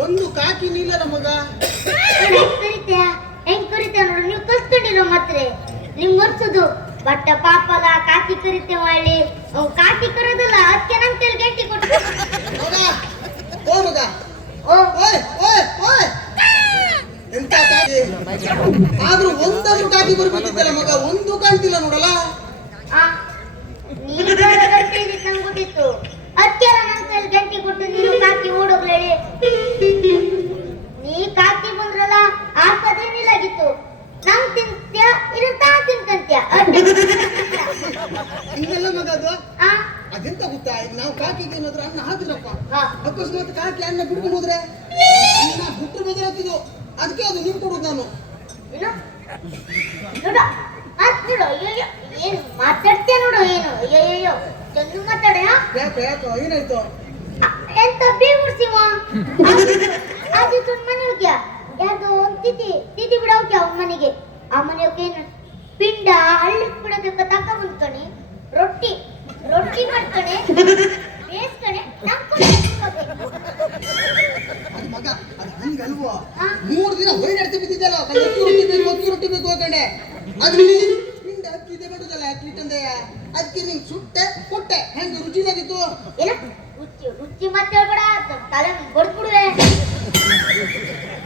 ಒಂದು ಕಾಕಿ ನೀಲಲ್ಲ ಮಗ. ಹೆಂಗ್ ಕರಿತ್ಯಾ ಹೆಂಗ್ ಕರಿತ್ಯಾ ನೋಡು ನೀವು ಕಲ್ತ್ಕೊಂಡಿರೋ ಮಾತ್ರೆ ನಿಮ್ ಮನ್ಸದು ಬಟ್ಟ ಪಾಪದ ಕಾಕಿ ಕರಿತೆ ಮಾಡಿ ಅವ್ ಕಾಕಿ ಕರೋದಲ್ಲ ಅದಕ್ಕೆ ನಮ್ ತಲೆ ಗಟ್ಟಿ ಕೊಟ್ಟು ಎಂತ ಆದ್ರೂ ಒಂದಾದ್ರೂ ಕಾಕಿ ಬರ್ಬೇಕಿತ್ತಲ್ಲ ಮಗ ಒಂದು ಕಾಣ್ತಿಲ್ಲ ನೋಡಲ್ಲ? ಗಂಟೆ ಕೊಟ್ಟು ನೀನು ಕಾಕಿ ಓಡೋಗ್ಲೇಳಿ ನೀ ಕಾಕಿ ಬಂದ್ರಲ್ಲ ಹಾಕೋದೇನಿಲ್ಲಾಗಿತ್ತು ನಂಗ್ ತಿಂತ್ಯ ಇದು ತಾ ತಿನ್ಕಂತ್ಯ ಹಿಂಗೆಲ್ಲ ಮಗ ಅದು? ಆ ಅದೆಂತ ಗೊತ್ತಾ? ನಾವು ಕಾಕಿಗೆ ಏನಾದ್ರು ಅನ್ನ ಹಾಕಿದ್ರಪ್ಪ. ಅಕ್ಕಸ್ ಅಕಸ್ಮಾತ್ ಕಾಕಿ ಅನ್ನ ಬಿಟ್ಕೊಂಡು ಹೋದ್ರೆ? ಬಿಟ್ಟು ಬಿಟ್ರು ಬೆದರತ್ತಿದ್ದು ಅದಕ್ಕೆ ಅದು ನೀವು ಕೊಡುದು ನಾನು. ಏನು ಮಾತಾಡ್ತೀಯ ನೋಡು ಏನು? ಅಯ್ಯಯ್ಯೋ ಚಂದು ಮಾತಾಡ ಯಾಕೆ ಯಾಕೋ? ಏನಾಯ್ತು? ಎಂತ ಬೇಗುಡ್ಸಿವ ಆದಿತ್ತು ಮನೆ ಹೋಗ್ಯ? ಯಾರ್ದು ಒಂದ್ ತಿಥಿ ತಿಥಿ ಬಿಡ ಹೋಗ್ಯ ಅವ್ನ ಮನೆಗೆ? ಆ ಮನೆ ಹೋಗಿ ಏನು? ಪಿಂಡ ಹಳ್ಳಿ ಬಿಡೋದಕ್ಕ ತಕ ಬಂದ್ಕಣಿ. ರೊಟ್ಟಿ. ರೊಟ್ಟಿ ಬೇಯಿಸ್ಕಣೆ ಅದು ಮಗ ಅದು ಹಂಗಲ್ವೋ? ಮೂರು ದಿನ ಹೊರಗಡೆ ಬಿದ್ದಿದ್ದಲ್ಲ? ಅಕ್ಕಿ ರೊಟ್ಟಿ ಬೇಕು ಅಕ್ಕಿ ರೊಟ್ಟಿ ಬೇಕು ಹೋಗಂಡೆ ಅದು ಪಿಂಡ ಅಕ್ಕಿ ಇದೆ ಬಿಡುದಲ್ಲ ಅಕ್ಕಿ ತಂದೆಯ? ಅದಕ್ಕೆ ನಿಂಗೆ ಸುಟ್ಟೆ ಕೊಟ್ಟೆ. ಹೆಂಗೆ ರುಚಿನಾಗಿತ್ತು ಏನ? ರುಚಿ ರುಚಿ ಮತ್ತೆ ಹೇಳ್ಬೇಡ. ತಲೆ ಬಡ್ದ್ಬಿಡುವೆ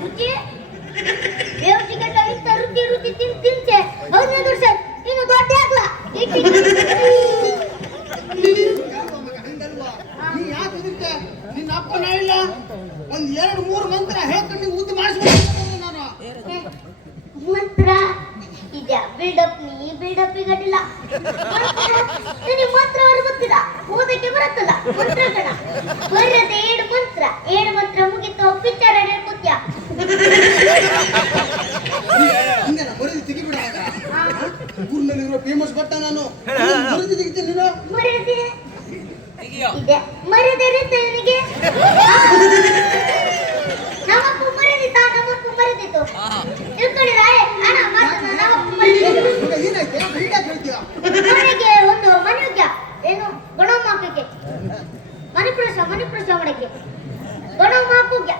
ರುಚಿ ಬೇವಸಿಗೆ ಇಂತ ರುಚಿ ರುಚಿ ತಿನ್ ತಿನ್ಸೆ ಹದಿನೈದು ವರ್ಷ ನೀನು ದೊಡ್ಡ ಆಗ್ಲ ಹಂಗಲ್ವಾ ಮಗ ಹಂಗಲ್ವಾ ನೀ ಯಾಕೆ ಹೆದರ್ತೆ ನಿನ್ನ ಅಪ್ಪನ ಇಲ್ಲ ಒಂದ್ ಎರಡು ಮೂರು ಮಂತ್ರ ಹೇಳ್ಕೊಂಡು ನೀನು ಉದ್ದು ಮಾಡಿಸ್ಬಿಡ್ತೀನಿ ನಾನು ಮಂತ್ರ ಇದ್ಯಾ ಬಿಲ್ಡಪ್ ನೀ ಬಿಲ್ಡಪ್ ಗಡಿಲ್ಲ ನಿನಗೆ ಮಂತ್ರ ಅವ್ರು ಗೊತ್ತಿಲ್ಲ ಓದಕ್ಕೆ ಬರುತ್ತಲ್ಲ ಮಂತ್ರಗಳ ಬರದ ಏಳು ಮಂತ್ರ ಏಳು ಮಂತ್ರ ಮುಗಿತು ಪಿಕ್ಚರ್ ಹೇಳ್ಕೊತ್ಯಾ ಹಿಂಗೆ ನಾ ಬರೀ ತೆಗಿಬಿಡ ಊರಿನಲ್ಲಿರೋ ಫೇಮಸ್ ಬಟ್ಟ ನಾನು. ಬರೀದಿ ತೆಗಿತೀನಿ ನೀನು? ಮರ್ಯಾದೆ? ಇದೆ ಮರ್ಯಾದೆ ಇರುತ್ತೆ ನಿನಗೆ ನಮ್ಮಪ್ಪ ಮರ್ಯಾದಿತ್ತ ನಮ್ಮಪ್ಪ ಮರ್ಯಾದಿತ್ತು ತಿಳ್ಕೊಳ್ಳಿ ರಾಯ ಅಣ್ಣ ಮಾತನ್ನ ನಮ್ಮಪ್ಪ ಮರ್ಯಾದಿತ್ತು ಈಗ ಏನಾಯ್ತು ಹಿಂಗೆ ಹೇಳ್ತೀಯ ಮನೆಗೆ ಒಂದು ಮನೆ ಹೋಗ್ಯ ಏನು ಗಣಮ್ಮ ಹಾಕಕ್ಕೆ ಮನೆ ಪ್ರವೇಶ ಮನೆ ಪ್ರವೇಶ ಮಾಡಕ್ಕೆ ಗಣಮ್ಮ ಹಾಕೋಗ್ಯ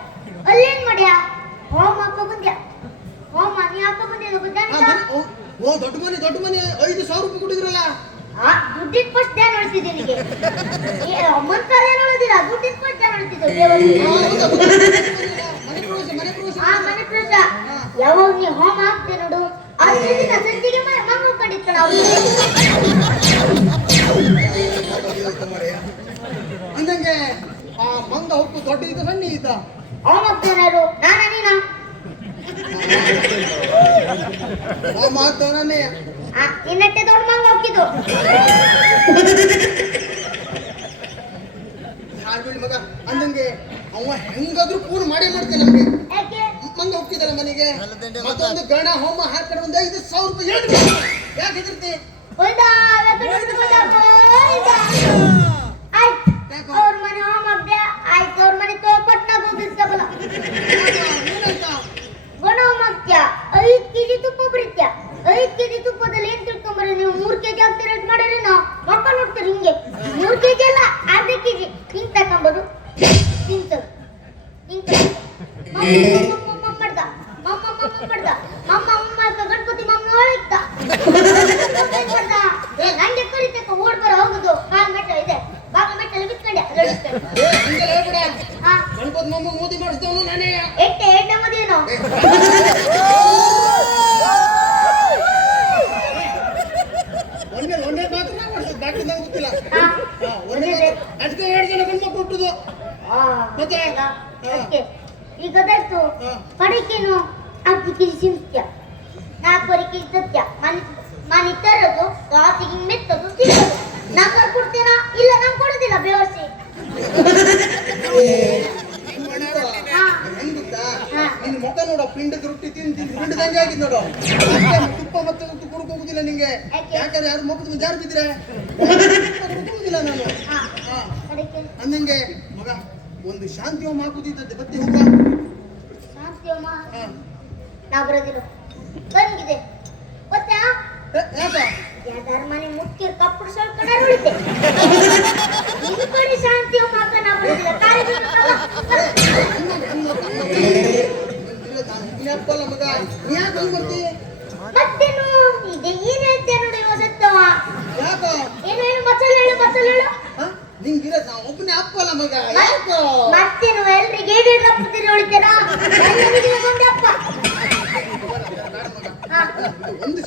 ಅಲ್ಲೇನ್ ಮಾಡ್ಯ ಹೋಮ ಹಾಕ ಬಂದ್ಯ ಹೋಮ ನೀ ಹಾಕ ಬಂದ್ಯ ಆ ಗೊತ್ತಾನಿಲ್ಲ ಮನೆ- ಓ ಓ, ದೊಡ್ಡ ಮನೆ ದೊಡ್ಡ ಮನೆ ಐದು ಸಾವಿರ ರೂಪಾಯಿ ಕೊಟ್ಟಿದ್ರಲ್ಲ? ಆ ದುಡ್ಡಿನ ಫಸ್ಟ್ ಧ್ಯಾನ ಉಳಿಸಿದ್ದೆ ನಿನಗೆ? ಮಂತ್ರ ಧ್ಯಾನ ಉಳಿದಿಲ್ಲ ದುಡ್ಡಿನ ಫಸ್ಟ್ ಧ್ಯಾನ ಉಳಿಸಿದ್ದು ಆ, ದೇವರಿಗೆ? ಮನೆ ಪ್ರವೇಶ ಮನೆ ಪ್ರವೇಶ. ಆ ಮನೆ ಪ್ರವೇಶ. ಯಾವಾಗ ನೀ ಹೋಮ ಹಾಕ್ತೆ ನೋಡು. ಆ ದಿನ ಸಂಜೆಗೆ ಮಂಗ ಅಂದಂಗೆ ಆ ಮಂಗ ಹುಟ್ಟು ದೊಡ್ಡ ಇದ್ದ. ಸಣ್ಣ ಇದ್ದ ಅವನ ಹೋಗ್ತೇನಾರು ನಾನ? ನೀನ ಆ ಮಾತು ನಾನೇ ಆ ಇನ್ನಟ್ಟೆ ದೊಡ್ಡ ಮಂಗ ಹೋಗಿದ್ದು ಮಗ ಅಂದಂಗೆ ಅವ ಹೆಂಗಾದ್ರೂ ಪೂರ್ಣ ಮಾಡಿ ಮಾಡ್ತೇನೆ ನಮ್ಗೆ. ಯಾಕೆ? ಮಂಗ ಹೋಗ್ತಿದ್ದಲ್ಲ ಮನೆಗೆ. ಮತ್ತೊಂದು ಗಣ ಹೋಮ ಹಾಕೊಂಡು ಒಂದು ಐದು ಸಾವಿರ ರೂಪಾಯಿ ಯಾಕೆ ಹೆದರ್ತಿ ಹೋಯ್ತಾ ವೆಂಕಟೇಶ್ವರ ಹೋಯ್ತಾ ಹೋಯ್ತಾ ಆಯ್ತು ಯಾಕೋ? ಅವ್ರ ಮನೆ ಹೋಮ ಹಾಕ್ದೆ ಆಯ್ತು ಅವ್ರ ಮನೆ ತೋ ಪಟ್ನಾಗ ಹೋಗಿದ್ ತಗೊಳ ಏನಾಯ್ತಾ ಗಣ ಹೋಮ ಹಾಕ್ತ್ಯ ಐದ್ ಕೆಜಿ ತುಪ್ಪ ಬರೀತ್ಯ ಐದ್ ಕೆಜಿ ತುಪ್ಪದಲ್ಲಿ ಏನ್ ತಿಳ್ಕೊಂಬರಿ ನೀವು ಮೂರ್ ಕೆಜಿ ಅಂತ ರೇಟ್ ಮಾಡಿರಿ ನಾವು ಮಕ್ಕ ನೋಡ್ತೀರಿ ಹಿಂಗೆ. ಮೂರು ಕೆಜಿ ಅಲ್ಲ ಅರ್ಧ ಕೆಜಿ. ಹಿಂಗೆ ತಗೊಂಬೋದು ಹಿಂಗೆ ಹಿಂಗ್ ಮಮ್ಮ ಮಾಡ್ದ ಮಮ್ಮ ಮಮ್ಮ ಮಾಡ್ದ ಮಮ್ಮ ಅಮ್ಮ ಅಂತ ಗಣಪತಿ ಮಮ್ಮ ಒಳಗಿದ್ದ ಮಾಡ್ದ ಏ ನಂಗೆ ಕರಿತಕ್ಕ ಓಡ್ ಬರ ಹೋಗುದು ಕಾಲ್ ಮೆಟ್ಟ ಇದೆ ಬಾಗ ಮೆಟ್ಟಲ್ಲಿ ಬಿತ್ಕೊಂಡೆ ಅದ್ರಲ್ಲಿ ಏ ಹಂಗೆಲ್ಲ ಹೇಳ್ಬೇಡ ಹಾ ಗಣಪತಿ ಮೊಮ್ಮ ಮೋದಿ ಮಾಡಿಸಿದವನು ನಾನೇ ಎಟ್ಟೆ ಎಣ್ಣೆ ಮದುವೆನೋ ಒಂದೇ ಒಂದೇ ಮಾತ್ರ ಮಾಡಿಸಿದ್ ಬಾಕಿ ನಂಗೆ ಗೊತ್ತಿಲ್ಲ ಹಾ ಹಾ, ಒಂದೇ ಮಾತ್ರ. ಅದಕ್ಕೆ ಎರಡು ಜನ ಗಂಡು ಮಕ್ಕಳು ಹುಟ್ಟುದು ಆ, ಮತ್ತೆ? ಹೌದಾ? ಹಾ. ಅದಕ್ಕೆ ಈಗ ಗೊತ್ತಾಯ್ತು ಹಾ. ಪಡಿಕೆನು ಅರ್ಧ ಕೆಜಿ ಸಿಂತ್ಯ ನಾಲ್ಕೂವರೆ ಕೆಜಿ ಸತ್ಯ ಮನೆ ತರೋದು ರಾತ್ರಿಗೆ ಮೆತ್ತದು ತಿನ್ನೋದು. ನಂಗೆ ಕೊಡ್ತೀರಾ? ಇಲ್ಲ ನಂಗೆ ಕೊಡೋದಿಲ್ಲ ಬೇವರ್ಸಿ. ನಿನ್ ಮುಖ ನೋಡು ಪಿಂಡದ ರೊಟ್ಟಿ ತಿಂದು ಪಿಂಡದಂಗೆ ಆಗಿದ್ ನೋಡು. ತುಪ್ಪ ಮತ್ತೆ ಕುಡುಕ್ ಹೋಗುದಿಲ್ಲ ನಿಂಗೆ. ಯಾಕಂದ್ರೆ ಯಾರು ಮುಖದ ಜಾರು ಬಿದ್ರೆ ಹೋಗುದಿಲ್ಲ ನಾನು ಹಾ ಹಾ ಪಡಿಕೆ ಅಂದಂಗೆ ಮಗ ಒಂದು ಶಾಂತಿ ಹೋಮ ಹಾಕುದಿದ್ದದ್ದು ಬತ್ತಿ ಹೋಗ. ಶಾಂತಿ ಹಾ. ನಾ ಬರೋದಿಲ್ಲ. ಬಂದಿದೆ ಯಾವ್ದಾರ ಮುಖ್ಯ ಕಪ್ಪು ಬರ್ತಿ ಮತ್ತೇನು ನೋಡಿ ಹೊಸತ್ತವ ಯಾಕ ಏನು ಹೇಳು ಮಚ್ಚಲ್ ಹೇಳು ಮಚ್ಚಲ್ ಹೇಳು ಹ? ನಿಂಗಿರ ನಾ ಒಬ್ಬನೇ ಮಗ ಮತ್ತೆ ಮತ್ತೇನು ಎಲ್ರಿಗೆ ಏನೇನು ಉಳಿತೀರಾ ಎಲ್ಲರಿಗೆ ಒಂದೇ ಅಪ್ಪ ಹಾ. ಒಂದು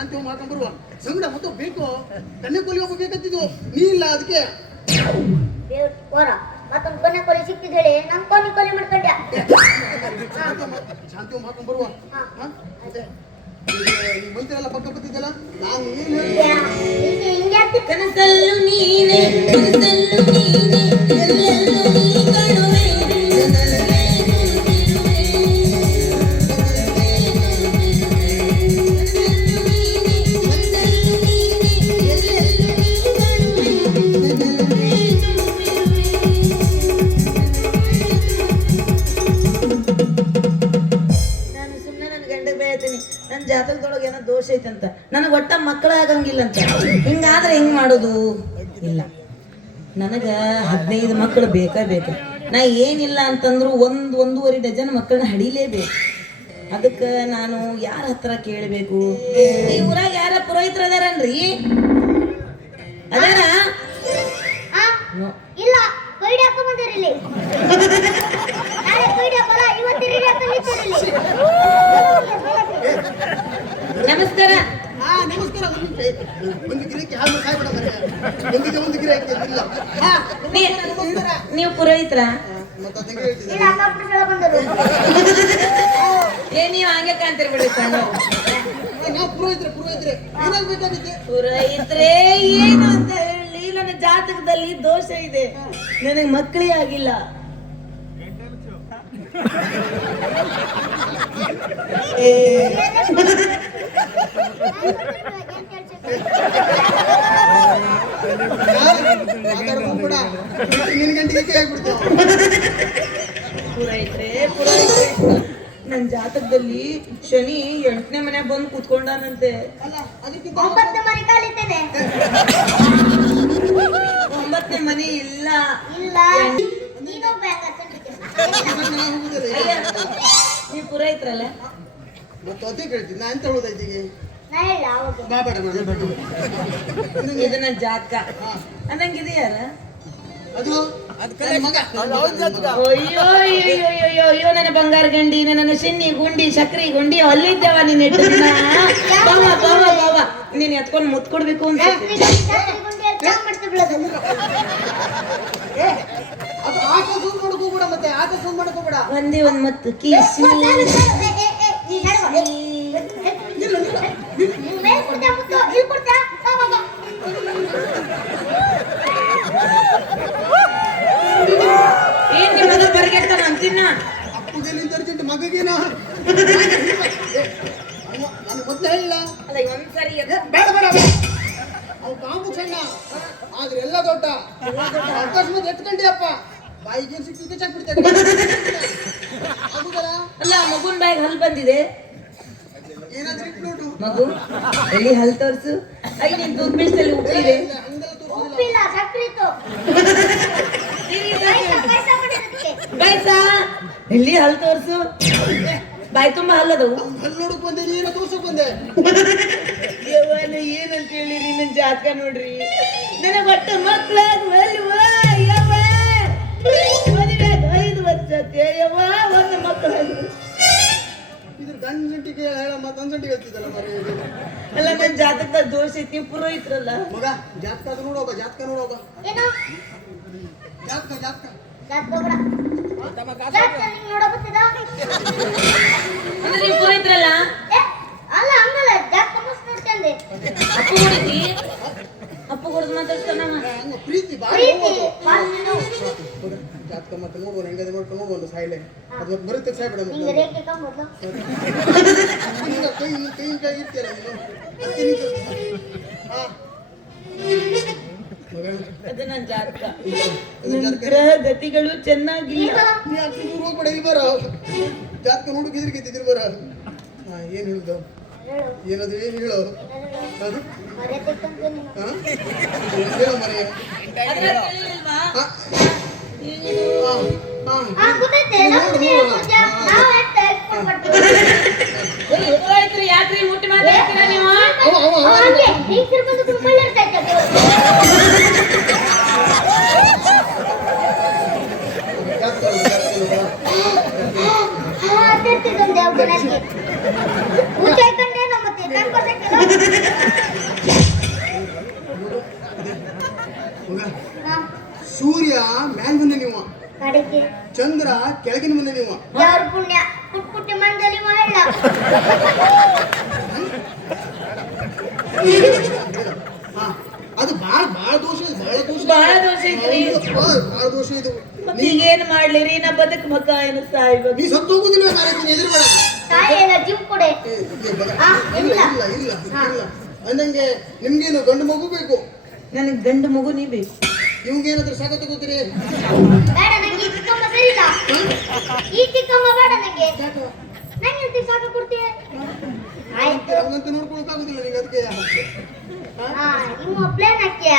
ಶಾಂತಿ ಹಾಕೊಂಡ್ ಬರುವ. ಸಂಗಡ ಮತ್ತು ಬೇಕು? ಕನ್ಯಾಕುಲಿ ಒಬ್ಬ ಬೇಕಂತಿದ್ವು? ನೀ ಇಲ್ಲ ಅದಕ್ಕೆ ಮತ್ತೊಂದು ಕೊನೆ ಕೊಲೆ ಸಿಕ್ಕಿದ್ ಹೇಳಿ. ನಮ್ ಕೊನೆ ಕೊಲೆ ಮಾಡ್ಕೊಂಡ್ಯ? ಶಾಂತಿ ಹೋಮ ಹಾಕೊಂಡ್ ಬರುವ. ಹಾ. ಎಲ್ಲ ಮಂತ್ರೆಲ್ಲ ಪಕ್ಕ ಬತ್ತಿದ್ದಲ್ಲ ನಾನು ಕನಸಲ್ಲೂ ಹೇಳಿ ನೀನೆ ನನ್ನ ಜಾತಕದೊಳಗೆ ಏನೋ ದೋಷ ಐತಂತ. ನನಗೆ ಒಟ್ಟ ಮಕ್ಕಳಾಗಂಗಿಲ್ಲ ಅಂತ. ಹಿಂಗಾದ್ರೆ ಹೆಂಗ್ ಮಾಡೋದು? ಇಲ್ಲ. ನನಗ ಹದಿನೈದು ಮಕ್ಕಳು ಬೇಕೇ ಬೇಕು? ನಾ ಏನಿಲ್ಲ ಅಂತಂದ್ರು ಒಂದು ಒಂದೂವರೆ ಡಜನ್ ಮಕ್ಕಳನ್ನ ಹಡಿಲೇಬೇಕು. ಅದಕ್ಕೆ ನಾನು ಯಾರ ಹತ್ರ ಕೇಳಬೇಕು? ಈ ಊರಾಗ ಯಾರ ಪುರೋಹಿತರ ಅದಾರನ್ರಿ? ಅದಾರ. ಇಲ್ಲ. ನಮಸ್ಕಾರ. ಹಾ ನಮಸ್ಕಾರ. ಒಂದು ಗಿರಕ್ಕೆ ಹಾಲು ಸಾಯ್ಬೇಡ ಮರೆ ಒಂದಿಗೆ ಒಂದು ಗಿರಕ್ಕೆ? ಇಲ್ಲ. ಹಾ ನೀ- ನೀವು ಪುರೋಹಿತ್ರ? ಏ ನೀವು ಹಂಗೆ ಕಾಣ್ತೀರಿ ಬಿಡಿ ಸಣ್ಣ ಪುರೋಹಿತ್ರೆ ಏನು ಅಂತ ಹೇಳಿ. ನನ್ನ ಜಾತಕದಲ್ಲಿ ದೋಷ ಇದೆ. ನನಗೆ ಮಕ್ಕಳೇ ಆಗಿಲ್ಲ. ನಿನ್ ಜಾತಕದಲ್ಲಿ ಶನಿ ಎಂಟನೇ ಮನೆ ಬಂದು ಕೂತ್ಕೊಂಡಾನಂತೆ. ಒಂಬತ್ತನೇ ಮನೆ ಇಲ್ಲ. ಇಲ್ಲ. ನೀವು ಪುರೋಹಿತ್ರಲ್ಲ? ಮತ್ತೆ ಅದೇ ಕೇಳ್ತೀನಿ. ನಾ ಎಂತ ಹೇಳೋದೈತಿ ಇದು ನನ್ನ ಜಾತಕ. ಅಯ್ಯೋ ಅಯ್ಯೋ ಅಯ್ಯೋ ಅಯ್ಯೋ ಅಯ್ಯೋ ನನ್ನ ಬಂಗಾರ ಗಂಡಿ ನನ್ನ ಸಿನ್ನಿ ಗುಂಡಿ ಸಕ್ರಿ ಗುಂಡಿ ಅಲ್ಲಿದ್ದೇವ ನೀನ್ ಬಾವ ಬಾವ ಬಾವ. ನೀನ್ ಎತ್ಕೊಂಡು ಮುತ್ ಕೊಡ್ಬೇಕು ಅನ್ಸುತ್ತೆ ಏ, ಅದು ಆಟ ಹೋಗ್ಬೇಡ ಮತ್ತೆ ಆಟ ಸೂನ್ ಮಾಡಕ್ ಹೋಗ್ಬೇಡ ಒಂದೇ ಒಂದ್ ಮತ್ತು ಕಿಸಿ ಏನ್ ನಿಮ್ಮದ ಬರ್ಗೆಟ್ಟಾನ ಅಂತಿನ್ನ ಅಪ್ಪಗೆ ನಿಂತ ಅರ್ಜೆಂಟ್ ಮಗಗೇನ. ನಾನು ಮೊದ್ಲು ಹೇಳಿಲ್ಲ ಅಲ್ಲ ಒಂದ್ಸರಿ ಬೇಡ ಬೇಡ ಬೇಡ. ಅವು ಕಾಂಬು ಸಣ್ಣ. ಆದ್ರೆ ಎಲ್ಲ ದೊಡ್ಡ. ಅಕಸ್ಮಾತ್ ಎತ್ಕೊಂಡಿಯಪ್ಪ ಬಾಯಿಗೆ ಸಿಕ್ಕಿದ್ರೆ ಚೆಕ್ ಬಿಡ್ತೇನೆ ಆಗುದಲ್ಲ ಅಲ್ಲ ಮಗುನ್ ಬಾಯಿಗೆ ಹಲ್ ಬಂದಿದೆ. ಏನಾದ್ರೂ ಮಗು ಎಲ್ಲಿ ಹಲ್ ತೋರ್ಸು? ಐ ನಿನ್ ಟೂತ್ ಪೇಸ್ಟ್ ಅಲ್ಲಿ ಉಪ್ಪಿದೆ. ಉಪ್ಪಿಲ್ಲ ಇತ್ತು ಎಲ್ಲಿ ಹಲ್ ತೋರ್ಸು? ಬಾಯಿ ತುಂಬಾ ಹಲ್ಲದವು. ಹಲ್ ನೋಡಕ್ ಬಂದೆ ನೀನ ತೋರ್ಸಕ್ ಬಂದೆ. ಏನಂತ ಹೇಳಿ ನಿನ್ನ ಜಾತಕ ನೋಡ್ರಿ? ನನಗೆ ಒಟ್ಟು ಯವ್ವ. ಮದುವೆಯಾಗಿ ದೋಷ ಐತಿ ನೀವು ಪುರೋಹಿತ್ರಲ್ಲ ಮಗ ಜಾತಕ ಅದು ನೋಡೋಗ ಜಾತಕ ನೋಡೋಗ ಏನು? ಜಾತಕ ಜಾತಕ. ಜಾತ್ರೆ ಬಿಡ. ಜಾತ್ರೆ ನಿಂಗ್ ನೋಡಕತ್ತಿದ? ಅಂದ್ರೆ ನೀವು ಪುರೋಹಿತ್ರಲ್ಲ ಅಲ್ಲ ಹಂಗಲ್ಲ ಜಾತ್ರೆ ಮಸ್ತ್ ನೋಡ್ಕೊಂಡೆ ಅಪ್ಪು ಹೊಡೆದು ಮಾತಾಡ್ತಾನವ ಪ್ರೀತಿ ಬಾ ಪ್ರೀತಿ ಜಾತಕ ಮತ್ತೆ ನೋಡುವ ಹೆಂಗದೆ ನೋಡ್ಕೊಂಡು ನೋಡುವ ಒಂದು ಸಾಯ್ಲೆ ಅದು ಮತ್ತೆ ಬರುತ್ತೆ ಸಾಯ್ಬೇಡ ಮತ್ತೆ. ಈಗ ಕೈ ಕೈ ಕೈ ಇರ್ತೀಯಲ್ಲ ನೀನು? ಅದಕ್ಕೆ ನೀನು ಹಾ. ಮಗ ಅದು ನನ್ನ ಜಾತಕ. ನನ್ನ ಗ್ರಹ ಗತಿಗಳು ಚೆನ್ನಾಗಿಲ್ಲ ಈಗ? ನೀ ಅಷ್ಟು ದೂರ ಹೋಗ್ಬೇಡ ಇಲ್ಲಿ ಬರ. ಜಾತಕ ನೋಡು ಗಿದ್ರಿ ಬರ. ಹಾಂ ಏನ್ ಹೇಳುದು? ಹೇಳು ಏನದು ಏನ್ ಹೇಳು? ಅದು? ಹಾ? ಹೇಳು ಮನೆ. ಯಾಕ್ರಿ ಮುಟ್ಟಿ ಮಾತಾಡ್ತೀರಾ ನೀವು ಅವ ಅವ ಅವ ಹಾಗೆ ಟೀಚರ್ ಬಂದು ತುಂಬ ಇರ್ತಾ ಇತ್ತು ಜಾತಕ ಅಲ್ಲ, ಜಾತಕ ಅಲ್ಲ. ಅದಿರ್ತಿದ್ದೊಂದು ಯಾವ್ದು ನನಗೆ ಪೂಜೆ ಕಂಡೇನೋ ಮತ್ತೆ ಕಣ್ಕೊಳ್ಬೇಕಲ್ಲ ಮಗ ಹಾ ಸೂರ್ಯ ಮ್ಯಾಲ್ ಬಂದೆ ನೀವು ಕಡೆಗೆ ಚಂದ್ರ ಕೆಳಗಿನ ಮುಂದೆ ನೀವು. ಯಾರು ಪುಣ್ಯ? ಪುಟ್ ಪುಟ್ಟಿ ಮಂಡಲಿ ಮಹಳ ಅದು ಬಾಳ ಬಾಳ ದೋಷ ಬಹಳ ದೋಷ ಬಹಳ ದೋಷ ಐತ್ರಿ. ಬಾಳ ದೋಷ ಇದು. ಮತ್ತೆ ಈಗ ಏನ್ ಮಾಡ್ಲಿರಿ ನಾ ಬದಕ್ ಮಗ ಏನು ಇವಾಗ ನೀ ಸತ್ತು ಹೋಗುದಿಲ್ಲ ಮಾರಾಯ ಎದುರು ಬೇಡ ತಾಯಿ ಎಲ್ಲ ಜಿಮ್ ಕೊಡೆ. ಇಲ್ಲ. ಇಲ್ಲ. ಇಲ್ಲ. ಅಂದಂಗೆ ನಿಮ್ಗೇನು ಗಂಡು ಮಗು ಬೇಕು? ನನಗೆ ಗಂಡು ಮಗು ನೀ ಬೇಕು. ಇವ್ಗೇನಾದ್ರೂ ಸಾಕ ತಗೋತೀರಿ? ಬೇಡ ನಂಗೆ ಈ ಚಿಕ್ಕಮ್ಮ ಸರಿ ಇಲ್ಲ. ಈ ಚಿಕ್ಕಮ್ಮ ಬೇಡ ನಂಗೆ. ನಂಗೆ ಎಂತ ಸಾಕ ಕೊಡ್ತೀಯ? ಆಯ್ತು. ಹಂಗಂತ ನೋಡ್ಕೊಳಕ್ಕಾಗುದಿಲ್ಲ ನಿಂಗೆ ಅದಕ್ಕೆ. ಹಾ ನಿಮ್ಮ ಪ್ಲೇನ್ ಹಾಕ್ಯ?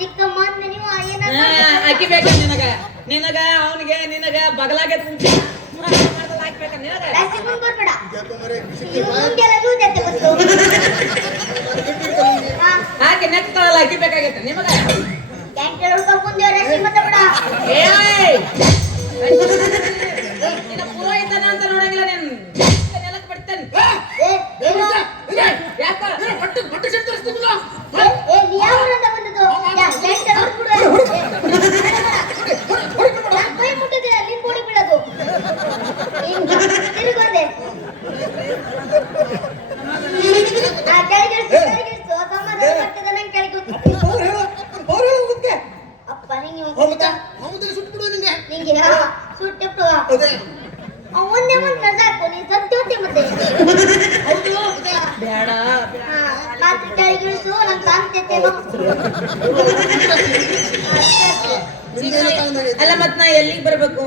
ಚಿಕ್ಕಮ್ಮ ಅಂದ್ರೆ ನೀವು ಹಾ, ಏನಾದ್ರು ಅಕ್ಕಿ ಬೇಕ ನಿನಗ? ನಿನಗ ಅವನಿಗೆ ನಿನಗ ಬಗಲಾಗೆ ನಿನಗ ಜಾಸ್ತಿ ಮುಂದ್ ಬರ್ಬೇಡ ಯಾಕೋ ಮಾರಾಯ, ಸಿಕ್ಕಿ ಇವ್ರು ಬಾಯ್ ಮುಂದೆಲ್ಲ ದೂದತ್ತೆ ಗೊತ್ತು ಹಾ ಹಾಕಿ ನೆಕ್ತಾಳಲ್ಲ ಅಕ್ಕಿ ಬೇಕಾಗೈತೆ ನಿಮಗ ಕ್ಯಾಂಕ್ ಹೇಳ್ಕೊಂಡ್ ಮುಂದೆ ರಶಿ ಮತ್ತೆ ಬೇಡ ಏಯ್ ನಿನ್ನ ಪುರೋಹಿತನ ಅಂತ ನೋಡಂಗಿಲ್ಲ ನೀನ್ ನೆಲಕ್ ಬಿಡ್ತೇನೆ ಏ ಏನು? ಯಾಕ ಹೊಟ್ಟೆ ಹೊಟ್ಟೆ ಸಿಟ್ಟು ತರಿಸ್ತೀನಿಲ್ಲ? ಏ, ಏ, ನೀ ಯಾವೂರಿಂದ ಬಂದದ್ದು? ಯಾ, ಕ್ಯಾಂಕ್ ಹೊಡ್ಬಿಡು. ಏ, ನಾನ್ ಕೈ ಮುಟ್ಟಿದ್ರೆ ಲಿಂಬು ಹುಳಿ ಬೀಳೋದು. ಹಿಂಗ್ ತಿರುಗು ಅಂದೆ. ಆ, ಕೆಳಗಿಳಿಸು, ಕೆಳಗಿಳಿಸು. ಸಮಾಧಾನ ಮಾಡ್ತಿದ್ದ ನಂಗೆ ಕೆಳಗೆ ಅವ್ರು ಹೇಳು ಅವ್ರು ಹೇಳು ಮತ್ತೆ ಅಪ್ಪ ನಿಂಗೆ ಅವ್ರು ಮತ್ತೆ ಅವತ್ತೇ ಸುಟ್ಟು ಬಿಡು ನಿಂಗೆ ನಿಂಗೆ ಸುಟ್ಟಿಟ್ಟು ಅದೇ ಒಂದೇ ಒಂದು ಸಾಕು ನೀನ್ ಸತ್ತೋತಿ ಮತ್ತೆ ಹೌದು ಬೇಡ ಹಾ, ಮಾತು ಕೆಳಗಿಳಿಸು ನಂಗೆ ಕಾಣ್ತೈತೇನೋ ನಿಮ್ಗೇನು ಕಾಣ್ದಂಗೆ ಐತೆ? ಅಲ್ಲ ಮತ್ ನಾ ಎಲ್ಲಿಗೆ ಬರ್ಬೇಕು?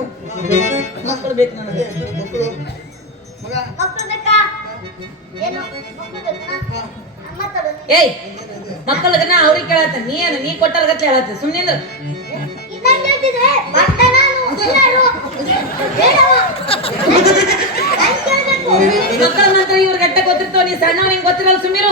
ಮಕ್ಕಳು ಬೇಕು ನನಗೆ. ಏಯ್ ಮಕ್ಕಳಿಗೆ ನಾ ಅವ್ರಿಗೆ ಕೇಳತ್ತ ನೀ ಏನು ನೀ ಕೊಟ್ಟಾರ ಗಟ್ಲೆ ಹೇಳತ್ತೆ. ಸುಮ್ಮನೆ ಮಕ್ಕಳ ನಂತರ ಇವ್ರ ಗಟ್ಟ ಗೊತ್ತಿರ್ತಾವ. ನೀ ಸಣ್ಣ ನಿಂಗೆ ಗೊತ್ತಿರಲ್ಲ ಸುಮ್ಮೀರು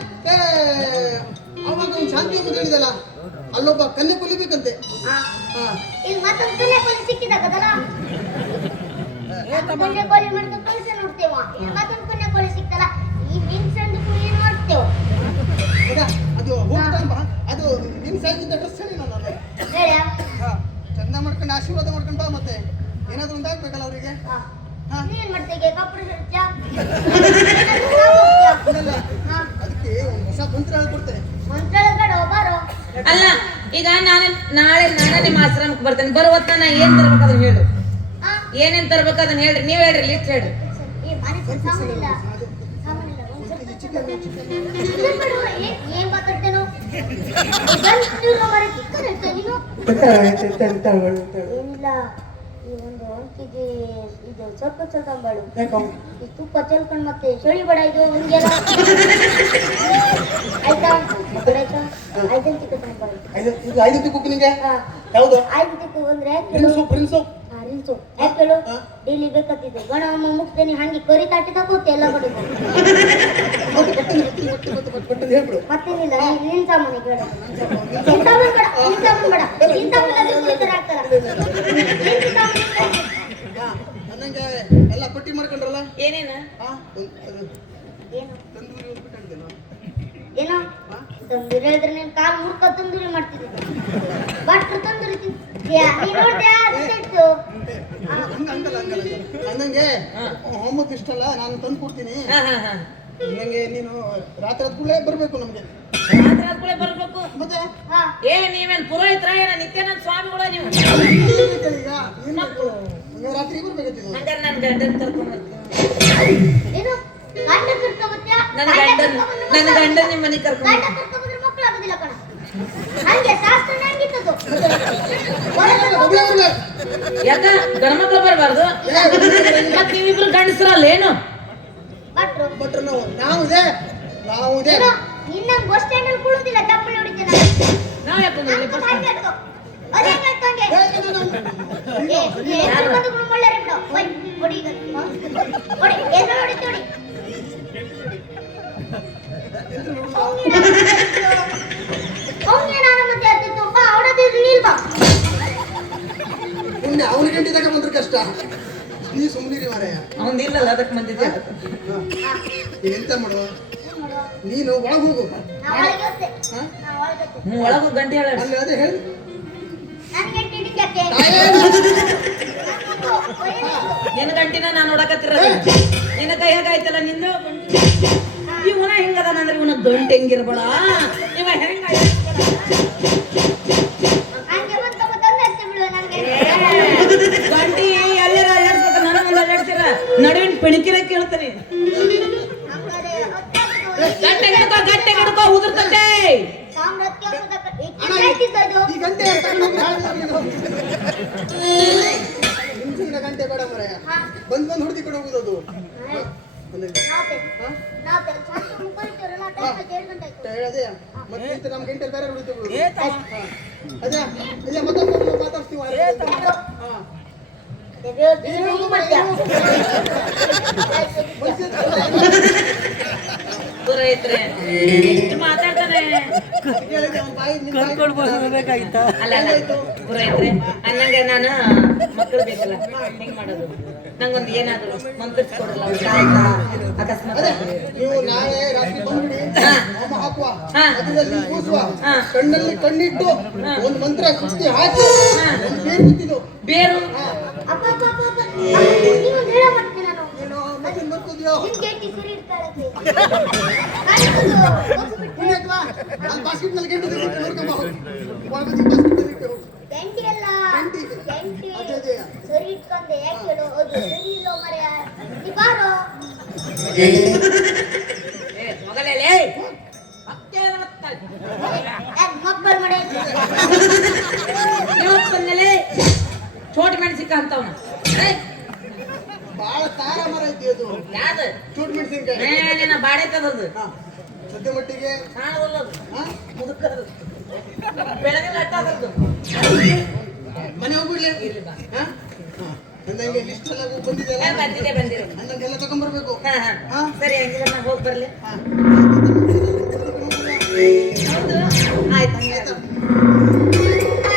ಅವಾಗ ಒಂದು ಹೇಳಿದಲ್ಲ ಅಲ್ಲೊಬ್ಬ ಕನ್ಯೆ ಕೊಲಿಬೇಕಂತೆ ಮತ್ತೊಂದು ಕೋಲಿ ಸಿಕ್ಕಿದಾಗದಲ್ಲ ಕೋಲಿ ಕಳಿಸ ನೋಡ್ತೇವ. ಇಲ್ಲಿ ಮತ್ತೊಂದು ಕನ್ಯೆ ಕೋಲಿ ಸಿಕ್ತಲ್ಲ ಈ ವಿನ್ಸೆಂಟ್ ಕುಳಿ ನೋಡ್ತೇವ. ಅದು ಅದು ನಿನ್ ಸೈಜಿಂದ ಡ್ರೆಸ್ ಹೇಳಿ ನಾನು ಅದು. ಹೇಳ. ಹಾ ಚಂದ ಮಾಡ್ಕೊಂಡು ಆಶೀರ್ವಾದ ಮಾಡ್ಕೊಂಡು ಬಾ ಮತ್ತೆ. ಏನಾದ್ರು ಒಂದಾಗ್ಬೇಕಲ್ಲ ಅವರಿಗೆ? ಏನ್ ಮಾಡ್ತೀಗ ಅದಕ್ಕೆ ಒಂದು ಹೊಸ ಮಂತ್ರ ಹೇಳ್ಕೊಡ್ತೇನೆ ಅಲ್ಲ ಈಗ ನಾನು ನಾಳೆ ನಾನು ನಿಮ್ಮ ಆಶ್ರಮಕ್ಕೆ ಬರ್ತೇನೆ ಬರುವತ್ತ ನಾ ಏನ್ ತರ್ಬೇಕು ಅದನ್ನ ಹೇಳು ಆ ಏನೇನ್ ತರ್ಬೇಕು ಅದನ್ನ ಹೇಳ್ರಿ ನೀವ್ ಹೇಳ್ರಿ ಲಿಸ್ಟ್ ಹೇಳ್ರಿ ಏನಿಲ್ಲ ಈ ಒಂದು ಒಂದ್ ಕೆಜಿ ಇದು ತಂಬಾಳು ಈ ತುಪ್ಪ ಚೆಲ್ಕೊಂಡ್ ಮತ್ತೆ ಚಳಿ ಬೇಡ ಇದು ಹಂಗೆಲ್ಲ ಆಯ್ತಾ? ಆಯ್ತಾ? ಐದನ್ ಚಿಕ್ಕ ತಂಬಾಳು ಐದು ಇದು ಐದು ತಿಕ್ಕು ನಿಂಗೆ? ಹಾ. ಯಾವುದು? ಬಂದ್ರೆ ಪ್ರಿನ್ಸು ಪ್ರಿನ್ಸು ತಿನ್ಸು ಯಾಕೆ ಹೇಳು? ಡೈಲಿ ಗಣ ಅಮ್ಮ ಮುಗ್ತೇನೆ ಹಂಗೆ ಕರಿ ತಾಟಿ ತಗೋತಿ ಎಲ್ಲ ಕಡೆ ಮತ್ತೇನಿಲ್ಲ ನಿನ್ ಸಾಮಾನು ಬೇಡ. ನಿನ್ ಸಾಮಾನು ಬೇಡ. ನಿನ್ ಸಾಮಾನು ಬೇಡ. ನಿನ್ ಸಾಮಾನು ಎಲ್ಲ ಕೊಟ್ಟಿ ಮಾಡ್ಕೊಂಡ್ರಲ್ಲ? ಏನೇನ? ಏನೋ? ತಂದೂರಿ ಹೇಳಿದ್ರೆ ನೀನ್ ಕಾಲ್ ಮುರ್ಕ ತಂದೂರಿ ಮಾಡ್ತಿದ್ದೆ ಬಾಟ್ರು ತಂದೂರಿ ತಿಂತೀಯ ಅಂದಂಗೆ ಹಾ. ಹೋಮಕ್ ಇಷ್ಟಲ್ಲ ನಾನು ತಂದು ಕೊಡ್ತೀನಿ. ಹಾ ಹಾ ಹಾ. ನಂಗೆ ನೀನು ರಾತ್ರಿ ಹೊತ್ಕೊಳ್ಳೇ ಬರ್ಬೇಕು ನಮ್ಗೆ. ರಾತ್ರಿ ಬರ್ಬೇಕು. ಮತ್ತೆ? ಹಾ. ಏ ನೀವೇನ್ ಪುರೋಹಿತ್ರ ಏನ ನಿತ್ಯಾನಂದ ಸ್ವಾಮಿಗಳ ನೀವು? ಈಗ? ಏನ್ ಬೇಕು? ನಂಗೆ ರಾತ್ರಿ ಬರ್ಬೇಕಿತ್ತು ಹಂಗಾರೆ ನನ್ ಗಂಡನ ಕರ್ಕೊಂಡು ಏನು? ಗಂಡ ನನ್ನ ಗಂಡನ್ ನನ್ನ ಗಂಡನ್ ನಿಮ್ ಮನೆಗ್ ಕರ್ಕೊಂಡ್ ಗಂಡ ಬರ್ತೀನಿ. ಕರ್ಕೊಂಬಂದ್ರೆ ಮಕ್ಕಳು ಆಗೋದಿಲ್ಲ ಕಣ. ಯಾಕ? ಗಂಡ್ಮಕ್ಳು ಬರ್ಬಾರ್ದು? ಮತ್ ನೀವಿಬ್ರು ಗಂಡಸ್ರಲ್ಲ ಏನು? ಭಟ್ರು. ನಾವು. ನಾವು ಇದೆ. ನಾವು ಬಸ್ ಸ್ಟ್ಯಾಂಡ್ ಅಲ್ಲಿ ಹೊಡಿತೇನೆ ನಾವ್ ಯಾಕೆ. ಅದೇ ಬಂದು. ಹೊಡಿ ಹೊಡಿ, ಎದುರು ಹೊಡಿತು ಹೊಡಿ. ಅವ್ನಿಗೆ ನಾನು ಮತ್ತೆ ಅವನ ಗಂಟೆ ತಕ ಬಂದ್ರೆ ಕಷ್ಟ. ನೀ ಸುಮ್ಮನಿರಿ ಮಾರಾಯ. ಅವನ್ ಇಲ್ಲಲ್ಲ ಅದಕ್ಕೆ ಬಂದಿದ್ದೆ ನೀನ್ ಎಂತ ಮಾಡು? ನೀನು ಒಳಗ್ ಹೋಗು. ನಾ ಒಳಗೆ ಗಂಟೆ ಹೇಳ. ಅಲ್ಲಿ ಅದೇ ಹೇಳಿ. ನಿನ್ನ ಗಂಟಿನ ನಾನು ನೋಡಕತ್ತಿರ ನಿನ್ನ ಕೈ ಆಯ್ತಲ್ಲ ನಿಂದು? ಇವನ ಹಿಂಗದಾನಂದ್ರೆ ಇವನ ಗಂಟೆ ಹೆಂಗಿರ್ಬಳ? ಇವ ಹೆಂಗ ಗಂಟಿ ಎಲ್ಲರ ನಡುವಿನ ಪಿಣಿಕಿರ ಕೇಳ್ತಾನೆ. ಹಂಗಾರೆ ಹೊತ್ತಾಗ್ತು. ಗಂಟೆ ಗಿಡ್ಕೋ ಗಂಟೆ. ಗಿಡ್ಕೋ ಉದುರ್ತತೆ. ಗಂಟೆ ಬೇಡ. ಬಂದ್ ಬಂದ್ ಹುಡುಕಿಕೊಂಡು ಹೋಗುದು ಅದು ಹೇಳದೆ ಮತ್ತೆ ನಮ್ಮ ಗಂಟೆ ಬೇರೆ. ಹಾ. ಅದೇ ಅದೇ ಮತ್ತೊಂದು ಮಾತಾಡ್ತೀವಿ ಅಲ್ಲ ಅಲ್ಲ ಐತ್ರೆ ಅನ್ನಂಗೆ ನಾನು ಮಕ್ಕಳು ಬೇಕಲ್ಲ ಹೆಂಗ್ ಮಾಡೋದು. ನಂಗೊಂದು ಏನಾದ್ರು ಮಂತ್ರಿಸ್ಕೊಡಲ್ಲ ಕೊಡಲ್ಲ ಕಾಯ್ಕ ಅಕಸ್ಮಾತ್ ನೀವು ನಾಳೆ ರಾತ್ರಿ ಬಂದ್ಬಿಡಿ ಹಾ. ಹೋಮ ಹಾಕುವ. ಹಾ. ಕೂಸುವ. ಹಾ. ಕಣ್ಣಲ್ಲಿ ಕಣ್ಣಿಟ್ಟು ಒಂದು ಮಂತ್ರ ಸುತ್ತಿ ಹಾಕಿ. ಒಂದು ಬೇರು ಬಿತ್ತಿದ್ದು ಬೇರು? ಬಾಸ್ಕೆಟ್ನಲ್ಲಿ ನೋಡ್ಕೊಂಬ ಗಂಟಿ ಅಲ್ಲ. ಅದೇ. ಸರಿ ಇಟ್ಕೊಂಡೆ. ಯಾಕೆ ಹೇಳು? ಅದು ಸರಿ ಇಲ್ಲ ಮರ್ಯ. ನೀ ಬಾರೋ. ಏ. ಮಗಳೇ? ಮಕ್ಕಳು ಮನೆ ಇವತ್ತು ಬಂದಲೆ ಚೋಟ್ ಮೆಣಸಿಕ ಅಂತವನ ಬಾಳ ತಾರ ಮರ ಐತಿ ಅದು ಯಾವ್ದು? ಚೂಟ್ ಮೆಣಸಿನ್ಕಾಯಿ ಮೇಲಿನ ಬಾಡೆತದದು ಹಾ. ಸದ್ಯ ಮಟ್ಟಿಗೆ ಕಾಣವಲ್ಲದು ಅಟ್ಟ ಅದರದ್ದು ಮನೆ ಹೋಗ್ಬಿಡ್ಲಿ. ಅಂದಂಗೆ ಲಿಸ್ಟ್ ಎಲ್ಲ ಬಂದಿದೆ ಬಂದಿದೆ. ಅಂದಂಗೆಲ್ಲ ತಗೊಂಡ್ಬರ್ಬೇಕು. ಹಾ ಹಾ. ಹಾ? ಸರಿ ಹಂಗಿಲ್ಲ ನಾನು ಹೋಗಿ ಬರಲಿ. ಹಾ.